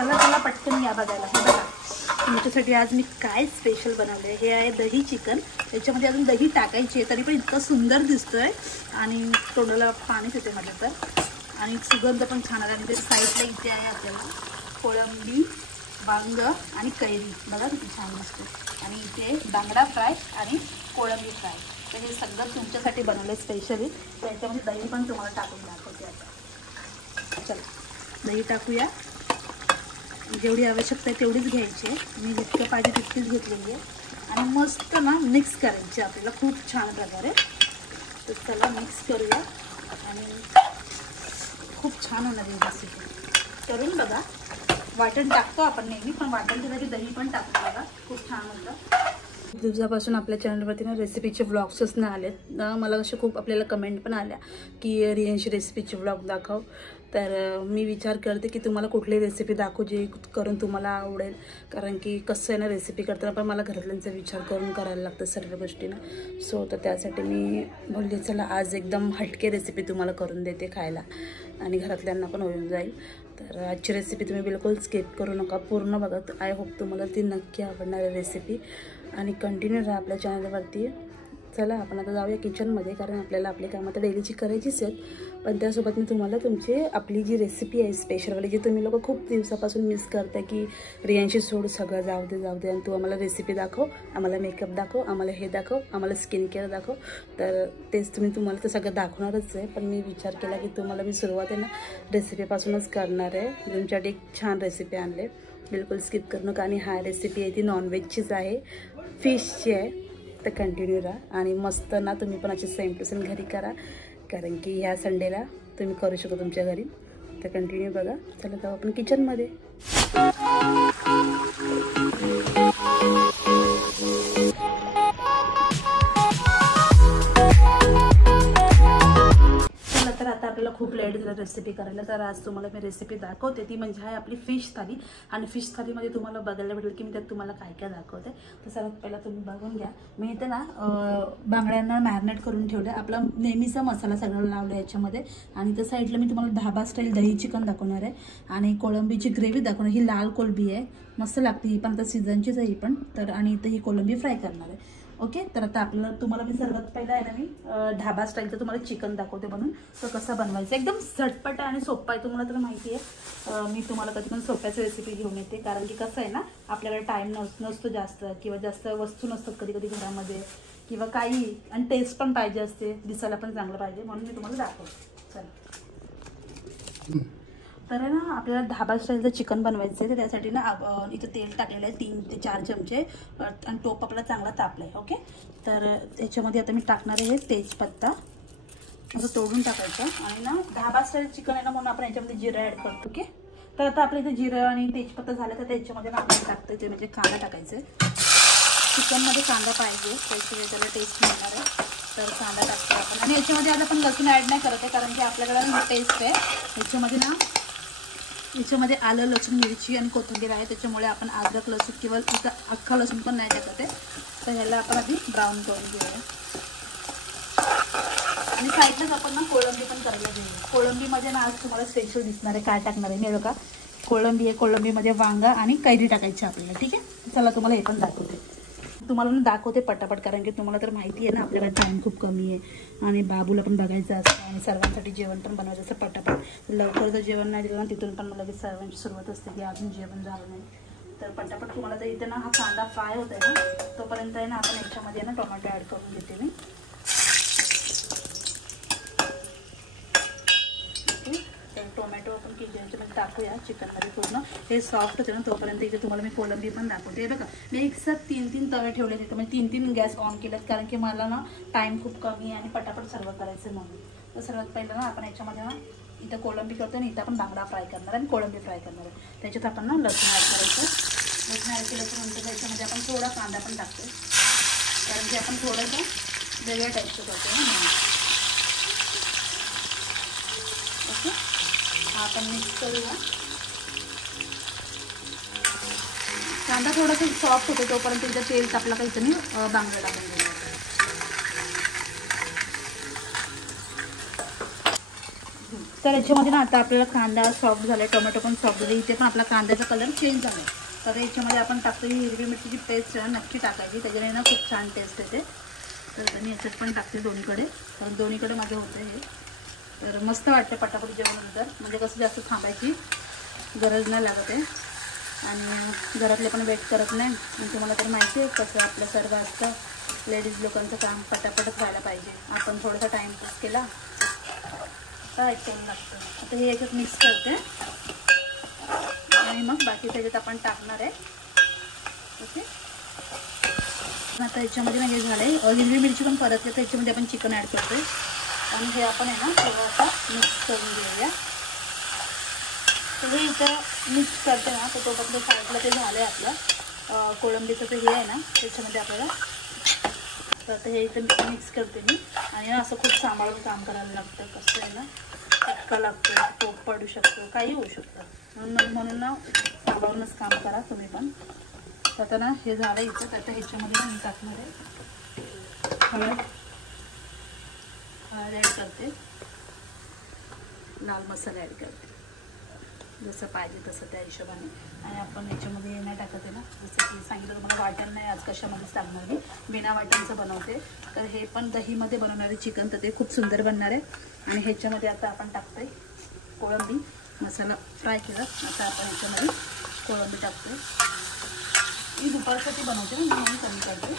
चला चला पटकन या बघायला. हे बघा तुमच्यासाठी आज मी काय स्पेशल बनवले. हे आहे दही चिकन. त्याच्यामध्ये अजून दही टाकायची तरी पण इतकं सुंदर दिसतोय आणि तोंडाला पाणीच येते माझ्या तर. आणि सुगंध पण छान आहे. आणि ते साईडला इथे आहे आपल्याला कोळंबी, वांग आणि कैरी. बघा किती छान दिसते. आणि इथे बांगडा फ्राय आणि कोळंबी फ्राय. तर हे सगळं तुमच्यासाठी बनवलं स्पेशली. त्याच्यामध्ये दही पण तुम्हाला टाकून दाखवते आता. चला दही टाकूया. जेवढी आवश्यकता आहे तेवढीच घ्यायची आहे. मी जितकं पाहिजे तितकीच घेतलेली आहे. आणि मस्त ना मिक्स करायची आपल्याला खूप छान प्रकारे. तर चला मिक्स करूया. आणि खूप छान होणार ही रेसिपी. करून बघा. वाटण टाकतो आपण नेहमी, पण वाटणच्या जागी दही पण टाकतो बघा. खूप छान होतं. खूप दिवसापासून आपल्या चॅनलवरती ना रेसिपीचे व्लॉग्सच नाही आलेत. मला असे खूप आपल्याला कमेंट पण आल्या की रियांशी रेसिपीचे व्लॉग दाखव. तर मी विचार करते की तुम्हाला कुठली रेसिपी दाखवू जे करून तुम्हाला आवडेल. कारण की कसं आहे ना रेसिपी करताना पण मला घरातल्यांचा विचार करून करायला लागतं सर्व गोष्टींना. सो तर त्यासाठी मी बोलले चला आज एकदम हटके रेसिपी तुम्हाला करून देते खायला आणि घरातल्यांना पण होऊन जाईल. तर आजची रेसिपी तुम्ही बिलकुल स्किप करू नका, पूर्ण बघा. आय होप तुम्हाला ती नक्की आवडणार आहे रेसिपी. आणि कंटिन्यू राहा आपल्या चॅनलवरती. चला आपण आता जाऊया किचनमध्ये, कारण आपल्याला आपली कामं तर डेलीची करायचीच आहेत. पण त्यासोबत मी तुम्हाला तुमची आपली जी रेसिपी आहे स्पेशलवाली, जी तुम्ही लोक खूप दिवसापासून मिस करता की रियांशी सोड सगळं जाऊ दे आणि तू आम्हाला रेसिपी दाखव, आम्हाला मेकअप दाखव, आम्हाला हे दाखव, आम्हाला स्किन केअर दाखव. तर तेच तुम्हाला तर सगळं दाखवणारच आहे. पण मी विचार केला की तुम्हाला मी सुरुवातीला रेसिपीपासूनच करणार आहे. तुमच्यासाठी एक छान रेसिपी आणले, बिलकुल स्किप करू नका. आणि हा रेसिपी आहे ती नॉनव्हेजचीच आहे, फिशची आहे. तर कंटिन्यू राहा आणि मस्त ना तुम्ही पण अशी सेम टू सेम घरी करा, कारण की ह्या संडेला तुम्ही करू शकता तुमच्या घरी. तर कंटिन्यू बघा. चला जाऊ आपण किचनमध्ये. तर आता आपल्याला खूप लेट झालं रेसिपी करायला. तर आज तुम्हाला मी रेसिपी दाखवते ती म्हणजे आहे आपली फिश थाली. आणि फिश थालीमध्ये तुम्हाला बघायला भेटेल की मी त्यात तुम्हाला काय काय दाखवते. तर सर्वात पहिला तुम्ही बघून घ्या. मी इथे ना बांगड्यांना मॅरिनेट करून ठेवलं. आपला नेहमीचा मसाला सगळं लावला याच्यामध्ये. आणि त्या साईडला मी तुम्हाला धाबा स्टाईल दही चिकन दाखवणार आहे आणि कोळंबीची ग्रेव्ही दाखवणार. ही लाल कोळंबी आहे, मस्त लागते ही पण. आता सीझनचीच आहे ही पण. तर आणि इथं ही कोळंबी फ्राय करणार आहे. ओके. तर आता आपल्याला तुम्हाला मी सर्वात पहिला आहे ना मी ढाबा स्टाईलचं तुम्हाला चिकन दाखवते बनवून. तर कसं बनवायचं एकदम झटपट आणि सोपं आहे. तुम्हाला तर माहिती आहे मी तुम्हाला कधी पण सोप्याच रेसिपी घेऊन येते. कारण की कसं आहे ना आपल्याकडे टाईम नसतो जास्त, किंवा जास्त वस्तू नसतात कधी कधी घरामध्ये किंवा काही. आणि टेस्ट पण पाहिजे असते, दिसायला पण चांगलं पाहिजे, म्हणून मी तुम्हाला दाखवते. चला तर ना आपल्याला ढाबा स्टाईलचं चिकन बनवायचं आहे. तर त्यासाठी ना इथं तेल टाकलेलं आहे 3 ते 4 चमचे आणि टोप आपला चांगला तापला आहे. ओके. तर याच्यामध्ये आता मी टाकणार आहे तेजपत्ता, असं तोडून टाकायचं. आणि ना ढाबा स्टाईल चिकन आहे ना म्हणून आपण याच्यामध्ये जिरं ॲड करतो. ओके. तर आता आपल्या इथे जिरं आणि तेजपत्ता झालं तर त्याच्यामध्ये ना आपण टाकतो ते म्हणजे कांदा टाकायचं आहे. चिकनमध्ये कांदा पाहिजे, त्याच्यामध्ये त्याला टेस्ट मिळणार आहे. तर कांदा टाकतो आपण. आणि याच्यामध्ये आज आपण लसूण ॲड नाही करत आहे, कारण की आपल्याकडे टेस्ट आहे याच्यामध्ये आलं, लसूण, मिरची आणि कोथिंबीर आहे. त्याच्यामुळे आपण अद्रक लसूण किंवा इथं अख्खा लसूण पण नाही टाकत आहे. तर ह्याला आपण आधी ब्राऊन करून घेऊया. आणि साईडलाच आपण ना कोळंबी पण करायला घेऊया. कोळंबीमध्ये ना आज तुम्हाला स्पेशल दिसणार आहे काय टाकणार आहे मी बघा. कोळंबी आहे, कोळंबीमध्ये वांगा आणि कैरी टाकायची आपल्याला. ठीक आहे. चला तुम्हाला हे पण दाखवते. तुम्हाला ना दाखवते पटापट, कारण की तुम्हाला तर माहिती आहे ना आपल्याकडे टाईम खूप कमी आहे आणि बाबूला पण बघायचं असतं आणि सर्वांसाठी जेवण पण बनवायचं असतं पटापट. लवकर जर जेवण नाही दिलं ना तिथून पण मला लगेच सर्वांची सुरुवात असते की अजून जेवण झालं नाही. तर पटापट तुम्हाला तर इथे ना हा कांदा फ्राय होत आहे ना तोपर्यंत आहे ना आपण याच्यामध्ये ना टोमॅटो ॲड करून घेते मी. टोमॅटो आपण किचनमध्ये टाकूया चिकनमध्ये पूर्ण. हे सॉफ्ट होते ना तोपर्यंत इथे तुम्हाला मी कोळंबी पण दाखवते. बघा मी एक साथ 3 तवे ठेवले तिथे, म्हणजे 3 गॅस ऑन केलेत, कारण की मला ना टाईम खूप कमी आहे आणि पटापट सर्व करायचं म्हणून. तर सर्वात पहिलं ना आपण याच्यामध्ये ना इथं कोळंबी करतो आणि इथं आपण बांगडा फ्राय करणार आणि कोळंबी फ्राय करणार आहे. त्याच्यात आपण ना लसूण ॲड करायचं. लसूण ॲड केल्याच्यानंतर त्याच्यामध्ये आपण थोडा कांदा पण टाकतो, कारण की आपण थोडंसं वेगळ्या टाईपचं करतो ना. ओके. आपण मिक्स करूया. कांदा थोडासा सॉफ्ट होतो तोपर्यंत इथं तेल तापला का इथं मी बांगडा टाकून देणार. तर याच्यामध्ये ना आता आपल्याला कांदा सॉफ्ट झाला आहे, टोमॅटो पण सॉफ्ट झाले. इथे पण आपला कांद्याचा कलर चेंज झाला आहे. तर याच्यामध्ये आपण टाकतो ही हिरवी मिरचीची पेस्ट नक्की टाकायची, त्याच्याने ना खूप छान टेस्ट येते. तर मी याच्यात पण टाकते दोन्हीकडे, कारण दोन्हीकडे माझं होतं हे. तर मस्त वाटतं पटापट जेवणानंतर, म्हणजे कसं जास्त थांबायची गरज नाही लागत आहे आणि घरातले पण वेट करत नाही. आणि तुम्हाला तर माहिती आहे कसं आपलं सर्व असतं, लेडीज लोकांचं काम पटापटच व्हायला पाहिजे. आपण थोडासा टाईमपास केला काय करू लागतं. आता हे याच्यात मिक्स करते आणि मग बाकी त्याच्यात आपण टाकणार आहे. ओके, आता याच्यामध्ये ना हे झालं आहे, हिरवी मिरची पण परतली, तर याच्यामध्ये आपण चिकन ॲड करतो आणि हे आपण आहे ना थोडं आता मिक्स करून घेऊया. तर हे इथं मिक्स करते ना, तर तोपर्यंत साईडला ते झालं आहे आपलं कोळंबीचं ते हे आहे ना, त्याच्यामध्ये आपल्याला. तर हे इथं मिक्स करते मी आणि असं खूप सांभाळून काम करायला लागतं. कसं आहे ना, चटका लागतो, टोप पडू शकतो, काही होऊ शकतं. म्हणून ना सांभाळूनच काम करा तुम्ही पण. तर आता ना हे झालं इथं, तर आता ह्याच्यामध्ये मी टाकणार आहे हळद ॲड करते, लाल मसाला ॲड करते जसं पाहिजे तसं त्या हिशोबाने. आणि आपण याच्यामध्ये नाही टाकत आहे ना, जसं की सांगितलं तुम्हाला वाटण नाही आज कशामध्येच टाकणार मी, बिना वाटणचं बनवते. तर हे पण दहीमध्ये बनवणारे चिकन, तर ते खूप सुंदर बनणार आहे. आणि ह्याच्यामध्ये आता आपण टाकतोय कोळंबी, मसाला फ्राय केला, आता आपण ह्याच्यामध्ये कोळंबी टाकतोय. ही दुपारसाठी बनवते ना, म्हणून कमी करते.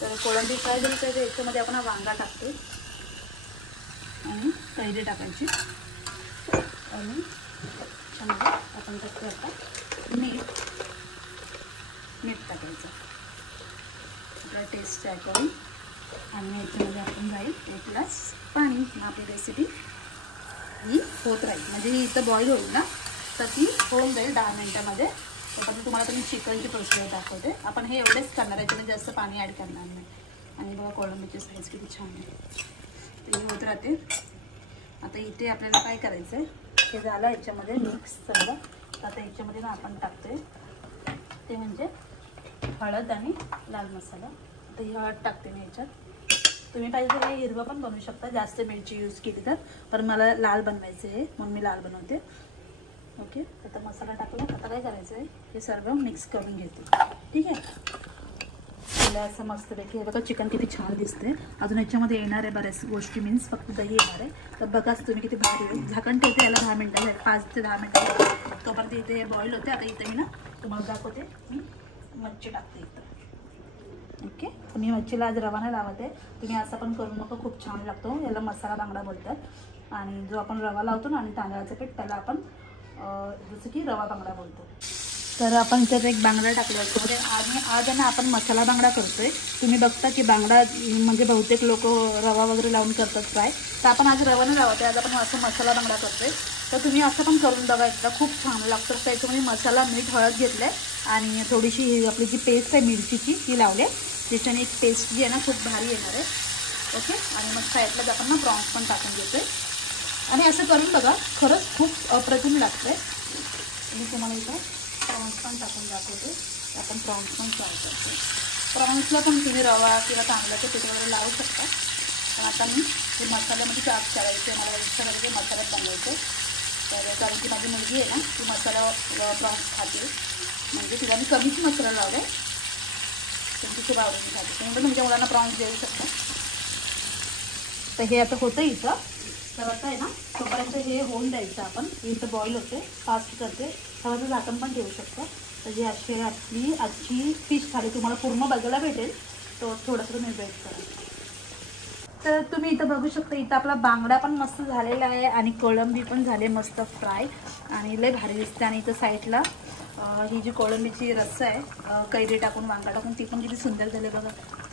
तर कोळंबी फ्राय झाली तर याच्यामध्ये आपण वांगा टाकतो आणि कैरी टाकायची आणि त्याच्यामध्ये आपण टाकतो आता मीठ टाकायचं आपल्या टेस्ट अकॉर्डिंग. आणि याच्यामध्ये आपण जाईल 1 ग्लास पाणी. आपली रेसिपी ही होत राहील, म्हणजे ही इथं बॉईल होईल ना, तर ती होऊन जाईल 10 मिनटामध्ये. तोपर्यंत तुम्हाला मी चिकनची प्रोसिजर दाखवते. आपण हे एवढेच करणार, याच्यामध्ये जास्त पाणी ॲड करणार नाही. आणि बघा कोळंबीची साईज किती छान आहे, ते होत राहते. आता इथे आपल्याला काय करायचं आहे, हे झालं याच्यामध्ये मिक्स सगळं. आता याच्यामध्ये ना आपण टाकतोय ते म्हणजे हळद आणि लाल मसाला. आता ही हळद टाकते मी याच्यात. तुम्ही पाहिजे तर हिरवा पण बनवू शकता, जास्त मिरची यूज केली तर, पण मला लाल बनवायचं आहे म्हणून मी लाल बनवते. ओके, आता मसाला टाकला. आता काय करायचं आहे, हे सर्व मिक्स करून घेते. ठीक आहे, असं मस्तपैकी. हे बघा चिकन किती छान दिसते. अजून याच्यामध्ये येणार आहे बऱ्याच गोष्टी, मीन्स फक्त दही येणार आहे. तर बघाच तुम्ही किती भारी आहे. झाकण ठेवते याला 10 मिनटं झाले, 5 ते 10 मिनटं. तोपर्यंत इथे हे बॉईल होते. आता इथे मी ना तुम्हाला दाखवते, मी मच्छी टाकते इथं. ओके, मी मच्छीला आज रवा नाही लावत आहे, तुम्ही असं पण करू नका, खूप छान लागतो. याला मसाला बांगडा बोलतात. आणि जो आपण रवा लावतो ना आणि तांदळाचं पीठ, त्याला आपण जसं की रवा बांगडा बोलतो. तर आपण इथं एक बांगडा टाकला होतो आणि आज आहे ना आपण मसाला बांगडा करतोय. तुम्ही बघता की बांगडा म्हणजे बहुतेक लोक रवा वगैरे लावून करतात फ्राय, तर आपण आज रवा नाही लावते, आज आपण असं मसाला बांगडा करतोय. तर तुम्ही असं पण करून बघा, एकदा खूप छान लागतं. त्याच्यामध्ये मसाला, मीठ, हळद घेतलं आहे आणि थोडीशी आपली जी पेस्ट आहे मिरचीची ती लावले, त्याच्याने एक पेस्ट जी आहे ना खूप भारी येणार आहे. ओके, आणि मग साईडलाच आपण ना प्रॉन्स पण टाकून घेतोय आणि असं करून बघा, खरंच खूप अप्रतिम लागतं आहे. मी तुम्हाला इथं प्रॉन्स पण टाकून दाखवते. आपण प्रॉन्स पण फ्राय करतो. प्रॉन्सला पण तुम्ही रवा किंवा तांदळाचं पीठ वगैरे लावू शकता, पण आता मी हे मसाल्यामध्ये चाप करायचे, मला इच्छा करायचे मसाल्यात बनवायचे. तर कारण की माझी मुलगी आहे ना, ती मसाला प्रॉन्स खाते, म्हणजे तिला मी कमीच मसाला लावला आहे, त्यांची खूप आवडीने खाते. तुम्ही पण तुमच्या मुलांना प्रॉन्स देऊ शकता. तर हे आता होतं इथं. तर आता आहे ना तोपर्यंत हे होऊन द्यायचं आपण. इथं बॉईल होते, फास्ट करते, थोडंसं झाकण पण ठेवू शकतो. तर जी अशी आपली आजची फिश थाली तुम्हाला पूर्ण बघायला भेटेल, तो थोडंसं तुम्ही वेट करा. तर तुम्ही इथं बघू शकता, इथं आपला बांगडा पण मस्त झालेला आहे आणि कोळंबी पण झाले मस्त फ्राय आणि लय भारी दिसते. आणि इथं साईडला ही जी कोळंबीची रस्सा आहे, कैरी टाकून वांगा टाकून, ती पण किती सुंदर झाले बघा,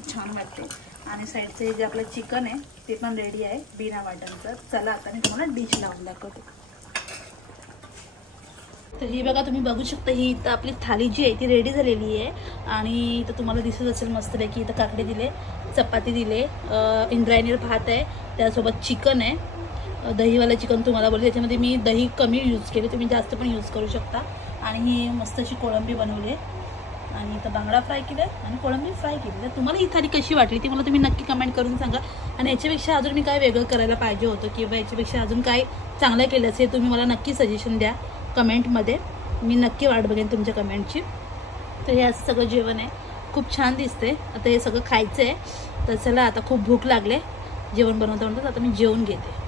छान वाटते. आणि साईडचे जे आपलं चिकन आहे ते पण रेडी आहे बिना वाटणचं. चला आता मी तुम्हाला डिश लावून दाखवते. तर ही बघा, तुम्ही बघू शकता, ही इथं आपली थाली जी आहे ती रेडी झालेली आहे. आणि इथं तुम्हाला दिसत असेल मस्तपैकी, इथं काकडे दिले, चपाती दिले, इंद्रायणी भात आहे, त्यासोबत चिकन आहे, दहीवाला चिकन तुम्हाला बोलले. त्याच्यामध्ये मी दही कमी यूज केले, तुम्ही जास्त पण यूज करू शकता. आणि ही मस्त अशी कोळंबी बनवली आहे. आणि इथं बांगडा फ्राय केलं आणि कोळंबी फ्राय केली. तर तुम्हाला ही थाली कशी वाटली ती मला तुम्ही नक्की कमेंट करून सांगा. आणि याच्यापेक्षा अजून मी काय वेगळं करायला पाहिजे होतं किंवा याच्यापेक्षा अजून काय चांगलं केलं असेल तुम्ही मला नक्की सजेशन द्या कमेंटमध्ये. मी नक्की वाट बघेन तुमच्या कमेंटची. तर हे असं सगळं जेवण आहे, खूप छान दिसते. आता हे सगळं खायचं आहे. तर चला आता खूप भूक लागले जेवण बनवता आता मी जेवून घेते.